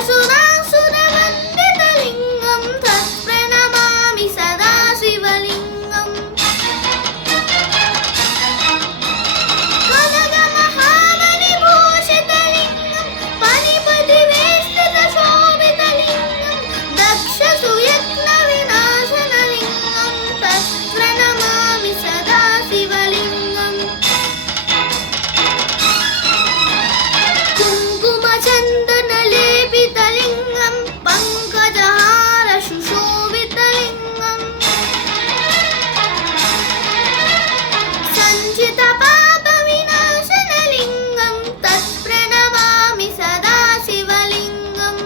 असुरासुरवन्दितलिङ्गं तत्प्रणमामि सदा शिवलिङ्गम् कनकमहामणिभूषितलिङ्गं फणिपतिवेष्टितशोभितलिङ्गं दक्षसुयत्नविनाशनलिङ्गं तत्प्रणमामि सदा शिवलिङ्गम् कुङ्कुमचन्दनलेपितलिङ्गं पङ्कजहारसुशोभितलिङ्गम् सञ्चितपापविनाशनलिङ्गं तत्प्रणमामि सदा शिवलिङ्गम्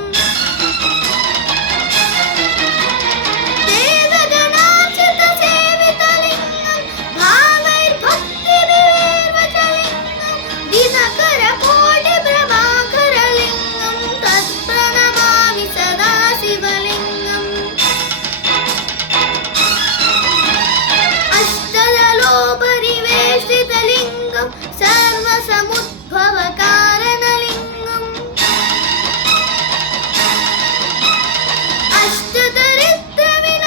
देवगणार्चितसेवितलिङ्गं भावैर्भक्तिभिर्वचलिङ्गं दिनकरकोटिप्रभाकरलिङ्गं तत्प्रणमामि सदा शिवलिङ्गम् अष्टदलोपरिवेष्टितलिङ्गं सर्वसमुद्भवकारणलिङ्गम्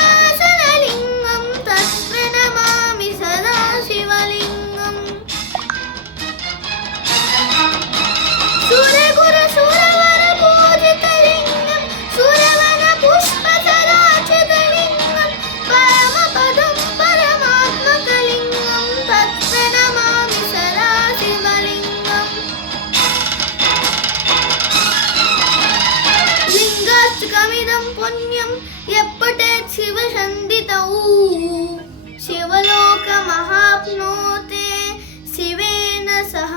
अष्टदरिद्रविनाशनलिङ्गं तत्प्रणमामि सदा शिवलिङ्गम् सुरगुरुसुरवरपूजितलिङ्गं सुरवनपुष्पसराचितलिङ्गं परमपदं परमात्मकलिङ्गं तत्प्रणमामि सदा शिवलिङ्गम् लिङ्गाष्टकमिदं पुण्यं यः पठेत् शिवसन्धितौ शिवलोकमहाप्नोते शिवेन सह